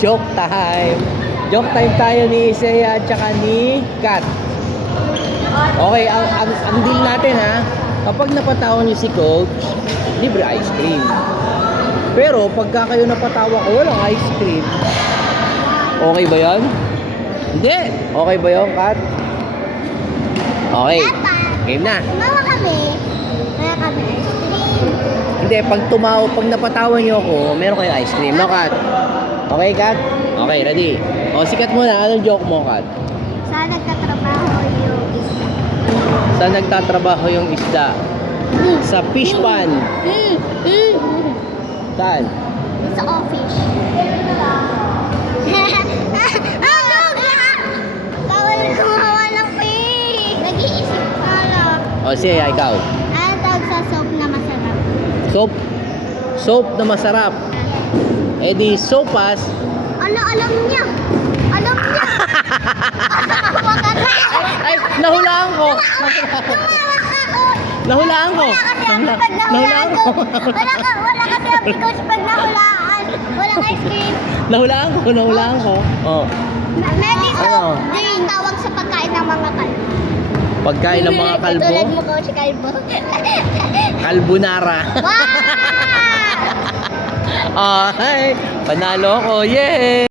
Joke time. Joke time tayo ni Isaiah at saka ni Kat. Okay, ang deal natin ha, kapag napatawa niyo si Coach, libre ice cream. Pero pagka kayo napatawa ko, walang ice cream. Okay ba yan? Hindi. Okay ba yun, Kat? Okay. Game na. Tumawa kami. Kaya kami ice cream. Hindi, pag napatawa niyo ako, meron kayo ice cream. No, Kat? Okay, Kat? Okay, ready? O, sikat muna. Anong joke mo, Kat? Saan nagtatrabaho yung isda? Saan nagtatrabaho yung isda? Sa fish pan. Saan? Sa office. Bawal gumawa ng fake. Nag-iisip ka lang. O, siya, ikaw. Ano tawag sa soap na masarap? Soap. Soap na masarap. Eh di, sopas. Alam niya. Alam niya. Ay, nahulaan ko. Nahulaan ko. Nahulaan ko. Wala kasi ang because pag nahulaan. Walang ice cream. Nahulaan ko. Oh. Medyo Ano? ang tawag sa pagkain ng mga kalbo. Pagkain ng mga kalbo. Tulad mo ko si kalbo. Carbonara. Wow! Ay, panalo ko. Yay!